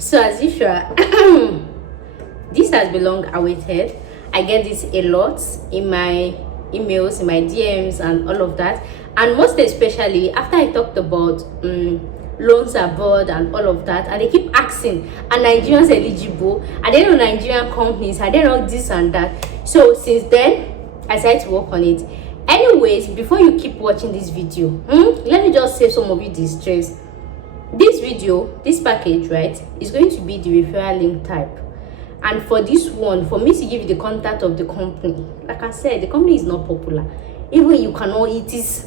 So as usual, this has been long awaited. I get this a lot in my emails, in my DMs, and all of that. And most especially after I talked about loans abroad and all of that, and they keep asking, are Nigerians eligible? Are there no Nigerian companies? Are there not this and that? So since then, I decided to work on it. Anyways, before you keep watching this video, let me just save some of you distress. This video, this package, right, is going to be the referral link type. And for this one, for me to give you the contact of the company, like I said, the company is not popular. Even you cannot eat it.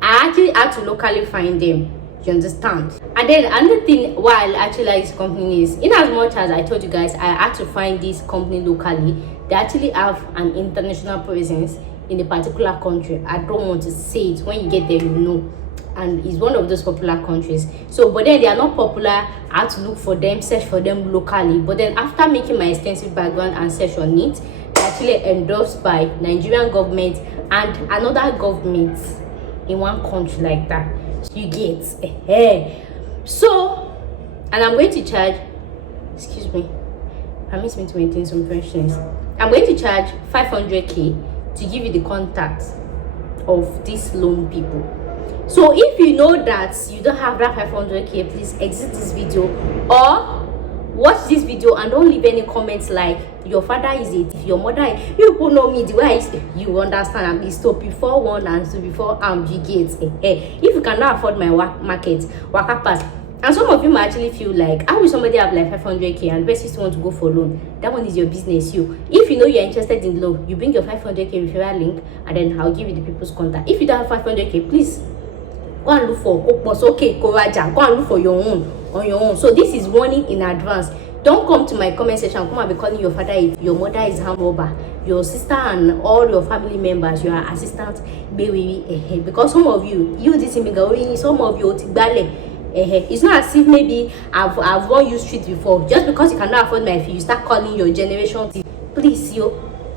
I actually had to locally find them. You understand? And then another thing why I actually like this company is, in as much as I told you guys I had to find this company locally, they actually have an international presence in a particular country. I don't want to say it. When you get there, you know. And it's one of those popular countries. So but then they are not popular. I had to look for them, search for them locally. But then after making my extensive background and search on it, they're actually endorsed by Nigerian government and another government in one country like that. So you get so, and I'm going to charge, excuse me, permit me to maintain some freshness. I'm going to charge 500k to give you the contact of these loan people. So if you know that you don't have that 500k, please exit this video or watch this video and don't leave any comments like your father is a thief, your mother is, you people know me the way I say, you understand. I'm to before one and to before you get if you cannot afford my market waka pass. And some of you might actually feel like, how will somebody have like 500k and the person still want to go for loan? That one is your business. You, if you know you're interested in loan, you bring your 500k referral link and then I'll give you the people's contact. If you don't have 500k, please go and look for okay, Koraja. Go and look for your own on your own. So this is warning in advance. Don't come to my comment section, come and be calling your father if your mother is hand robber, your sister and all your family members, your assistant, baby, because some of you this immigrant, some of you it's not as if maybe I've run you street before. Just because you cannot afford my fee, you start calling your generation. Please,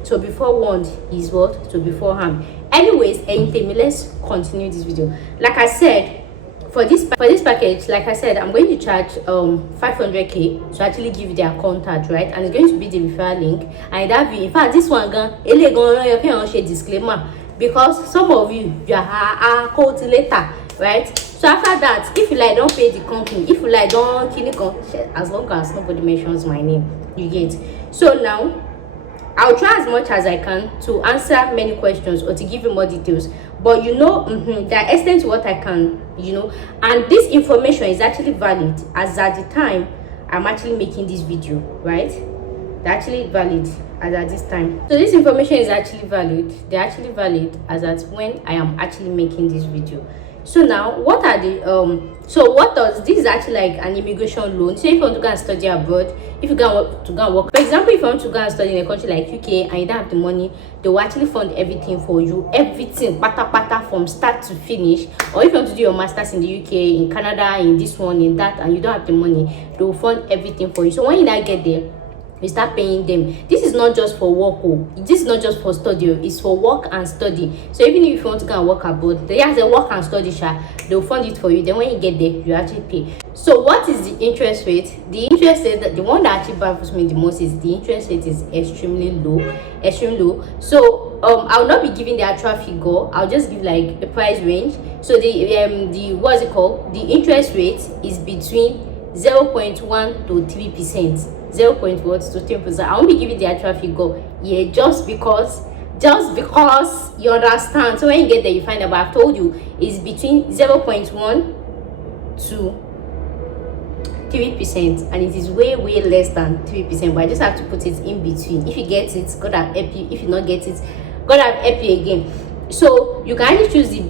so before warned is what? To before harm. Anyways, let's continue this video. Like I said, for this package, like I said, I'm going to charge 500k to actually give you their contact, right? And it's going to be the referral link. And that in fact, this one share disclaimer, because some of you are called later, right? So after that, if you like don't pay the company, if you like don't as long as nobody mentions my name, you get. So now I'll try as much as I can to answer many questions or to give you more details. But the extent to what I can, and this information is actually valid as at the time I'm actually making this video, right? They're actually valid as at this time. So this information is actually valid. They're actually valid as at when I am actually making this video. So now, what are the so what does this is actually like an immigration loan. So if you want to go and study abroad, if you go and work, for example, if you want to go and study in a country like UK and you don't have the money, they will actually fund everything for you, everything pata from start to finish. Or if you want to do your masters in the UK, in Canada, in this one, in that, and you don't have the money, they will fund everything for you. So when you now get there, you start paying them. This is not just for work, this is not just for study, it's for work and study. So even if you want to go and work abroad, they have a work and study they'll fund it for you. Then when you get there, you actually pay. So what is the interest rate? The interest rate, that the one that actually baffles me the most is the interest rate is extremely low. So I'll not be giving the actual figure, I'll just give like a price range. So the what's it called, the interest rate is between 0.1 to 3%. 0.1 to 10%. I won't be giving the actual figure just because you understand. So when you get there, you find out. But I've told you it's between 0.1 to 3%, and it is way less than 3%. But I just have to put it in between. If you get it, God have help you. If you not get it, God have help you again. So you can only choose the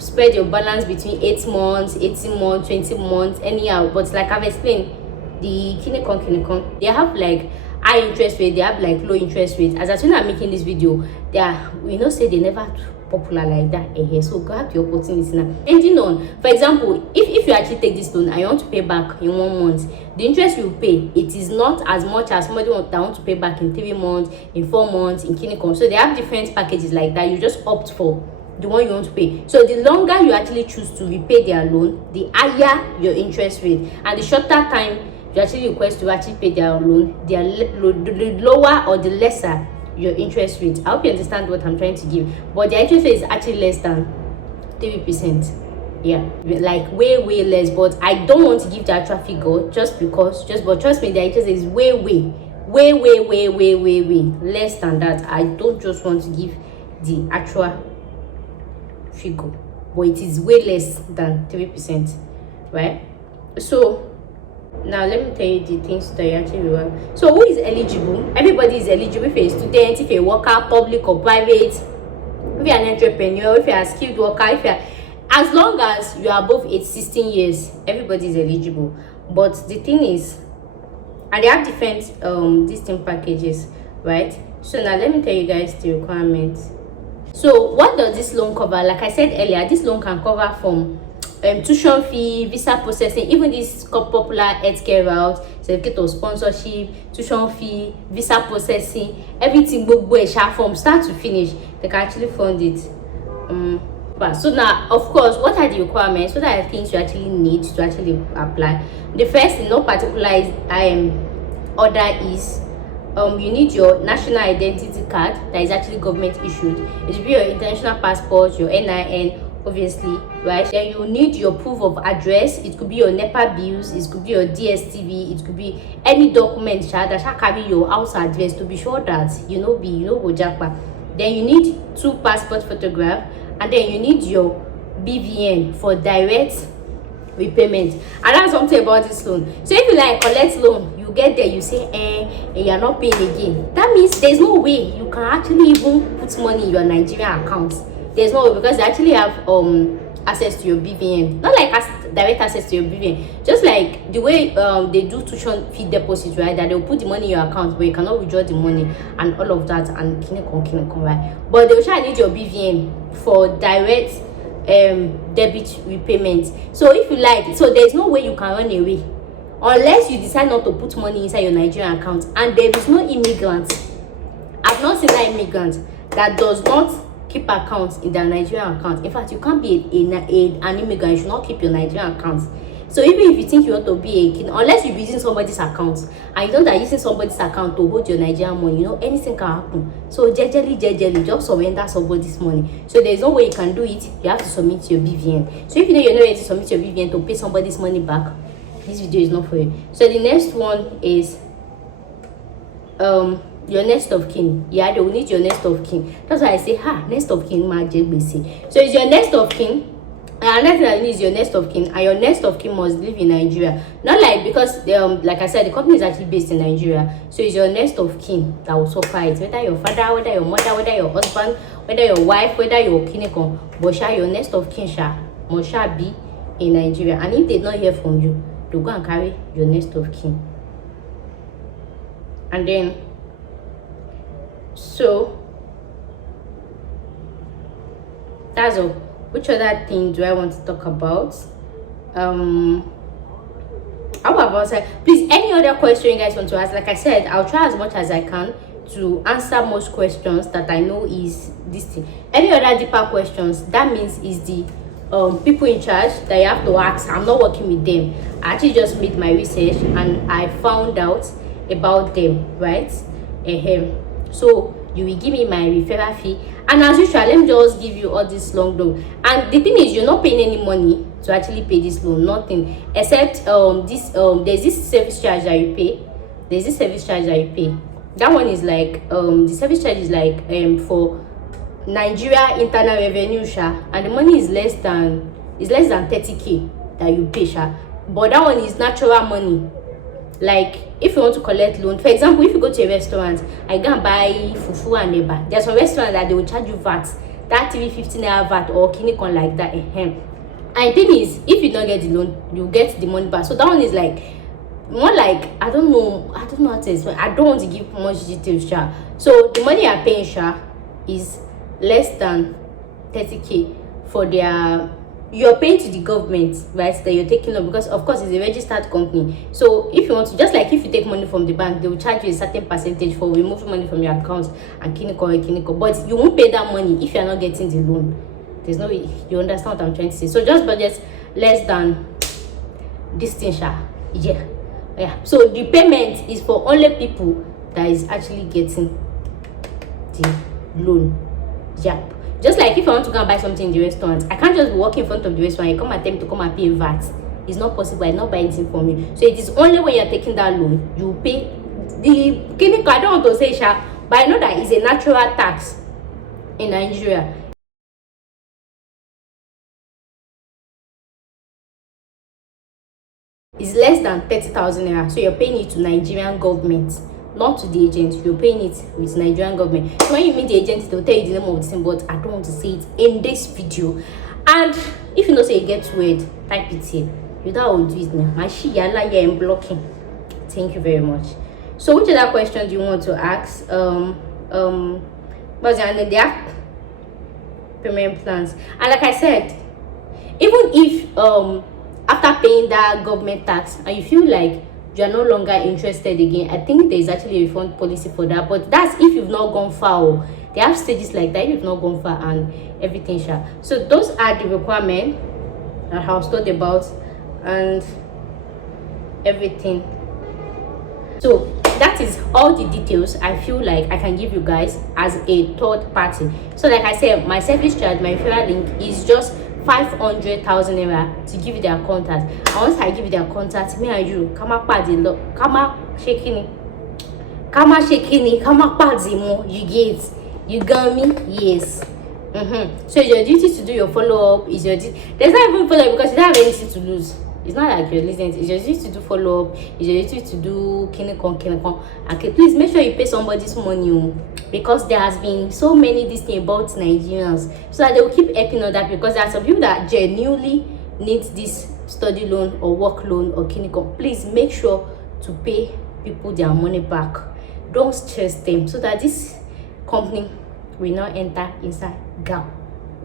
spread your balance between 8 months, 18 months, 20 months, anyhow. But like I've explained, the Kinecon, they have like high interest rate, they have like low interest rate. As soon as I'm making this video, they are, say they never popular like that. So grab the opportunity now. Depending on, for example, if you actually take this loan and you want to pay back in 1 month, the interest you pay, it is not as much as somebody that want to pay back in 3 months, in 4 months, in Kinecon. So they have different packages like that. You just opt for the one you want to pay. So the longer you actually choose to repay their loan, the higher your interest rate, and the shorter time you actually request to actually pay their loan, the lower or the lesser your interest rate. I hope you understand what I'm trying to give. But the interest rate is actually less than 3%. Yeah, like way less. But I don't want to give the actual figure but trust me, the interest is way less than that. I don't just want to give the actual figure, but it is way less than 3%, right? So now let me tell you the things that you actually want. So who is eligible? Everybody is eligible. If you're a student, if you're a worker, public or private, if you're an entrepreneur, if you're a skilled worker, as long as you are above 16 years, everybody is eligible. But the thing is, and they have different distinct packages, right? So now let me tell you guys the requirements. So what does this loan cover? Like I said earlier, this loan can cover from tuition fee, visa processing, even this popular healthcare route, certificate of sponsorship, tuition fee, visa processing, everything from start to finish, they can actually fund it. So now, of course, what are the requirements? What are the things you actually need to actually apply? The first, in no particular order, is you need your national identity card that is actually government issued. It will be your international passport, your NIN, obviously, right? Then you need your proof of address. It could be your NEPA bills, it could be your DSTV, it could be any document that shall carry your house address to be sure that go Japa. Then you need 2 passport photographs, and then you need your BVN for direct repayment. And that's something about this loan. So if you like collect loan, you get there, you say and you're not paying again, that means there's no way you can actually even put money in your Nigerian account. There's no way, because they actually have access to your BVN, not like direct access to your BVN, just like the way they do tuition fee deposit, right? That they'll put the money in your account but you cannot withdraw the money and all of that, and kinekon, right? But they will try to need your BVN for direct debit repayment. So if you like, so there's no way you can run away unless you decide not to put money inside your Nigerian account. And there is no immigrant, I've not seen that immigrant that does not keep accounts in their Nigerian account. In fact, you can't be an immigrant, you should not keep your Nigerian accounts. So even if you think you want to be a kid, unless you're using somebody's account, and you know that using somebody's account to hold your Nigerian money, anything can happen. So jejely, just surrender somebody's money. So there's no way you can do it. You have to submit your BVN. So if you know you're not ready to submit your BVN to pay somebody's money back, this video is not for you. So the next one is your next of kin. Yeah, they will need your next of kin. That's why I say next of kin. So it's your next of kin. And another thing that you need is your next of kin, and your next of kin must live in Nigeria. Not like, because like I said, the company is actually based in Nigeria. So it's your next of kin that will suffer it. Whether your father, whether your mother, whether your husband, whether your wife, whether your kinekon, but your next of kin must be in Nigeria. And if they not hear from you, to go and carry your next of kin. And then so that's all. Which other thing do I want to talk about? How about please, any other question you guys want to ask? Like I said, I'll try as much as I can to answer most questions that I know is this thing. Any other deeper questions, that means is the people in charge that you have to ask. I'm not working with them. I actually just made my research and I found out about them, right? So you will give me my referral fee, and as usual, let me just give you all this long loan. And the thing is, you're not paying any money to actually pay this loan, nothing, except there's this service charge that you pay. That one is like the service charge is like for Nigeria internal revenue, and the money is less than 30k that you pay, but that one is natural money. Like if you want to collect loan, for example, if you go to a restaurant, I go and buy fufu and eba, there's some restaurant that they will charge you VAT, that 350 naira VAT or kinikon like that. And the thing is, if you don't get the loan, you get the money back. So that one is like more like, I don't know how to explain. I don't want to give much details, So the money you're paying, is less than 30k for you're paying to the government, right, that you're taking loan, because of course it's a registered company. So if you want to, just like if you take money from the bank, they will charge you a certain percentage for removing money from your account and kiniko, but you won't pay that money if you're not getting the loan. There's no way. You understand what I'm trying to say? So just budget less than this thing, yeah. Yeah, so the payment is for only people that is actually getting the loan. Yep. Just like if I want to go and buy something in the restaurant, I can't just walk in front of the restaurant and come and tell me to come and pay VAT. It's not possible. I not buy anything from you. So it is only when you're taking that loan you pay the clinic. I don't want to say sha, but I know that it's a natural tax in Nigeria. It's less than 30,000 naira, so you're paying it to Nigerian government, not to the agent. You're paying it with Nigerian government. So when you meet the agent, they'll tell you the name of the thing, but I don't want to say it in this video. And if you know say it gets weird, type it here. You don't do it now. My shiyala here am blocking. Thank you very much. So which other question do you want to ask? But they have payment plans, and like I said, even if after paying that government tax and you feel like you are no longer interested again, I think there is actually a refund policy for that, but that's if you've not gone far. They have stages like that if you've not gone far and everything shall. So those are the requirements that I was told about and everything. So that is all the details I feel like I can give you guys as a third party. So like I said, my service charge, my referral link is just 500,000 naira to give you their contact. And once I give you their contact, me and you kama shakini kama padi mo, you get, you got me? Yes. So it's your duty to do your follow-up. Is your duty. There's not even follow-up because you don't have anything to lose. It's not like you're listening. It's your duty to do follow-up. It's your duty to do kinikon. Okay, please make sure you pay somebody's money, because there has been so many this thing about Nigerians, so that they will keep helping others, because there are some people that genuinely need this study loan or work loan or kinikon. Please make sure to pay people their money back. Don't stress them, so that this company will not enter inside gap.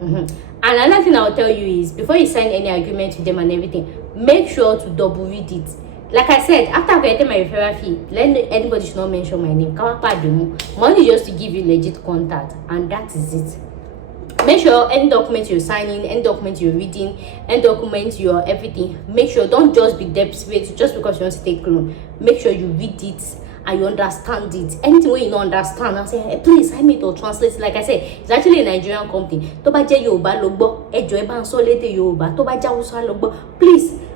And another thing I'll tell you is, before you sign any agreement with them and everything, make sure to double read it. Like I said, after I get my referral fee, anybody should not mention my name. Money just to give you legit contact, and that is it. Make sure any document you're signing, any document you're reading, any document you're everything, make sure, don't just be desperate just because you want to take loan. Make sure you read it and you understand it. Anything where you don't understand, I'll say, hey, please help me to translate it. Like I said, it's actually a Nigerian company. Please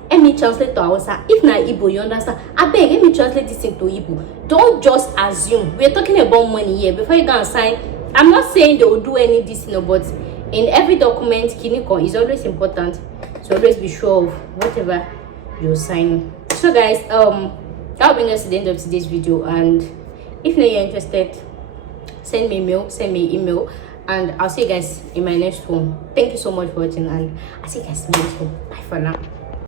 help me translate to Hausa. If na Igbo, you understand, I beg, let me translate this into Igbo. Don't just assume. We're talking about money here. Before you go and sign, I'm not saying they will do any this, but in every document, Kiniko is always important. So always be sure of whatever you're signing. So guys, that will bring us to the end of today's video. And if you're interested, send me a mail, send me an email, and I'll see you guys in my next one. Thank you so much for watching, and I'll see you guys in my next one. Bye for now.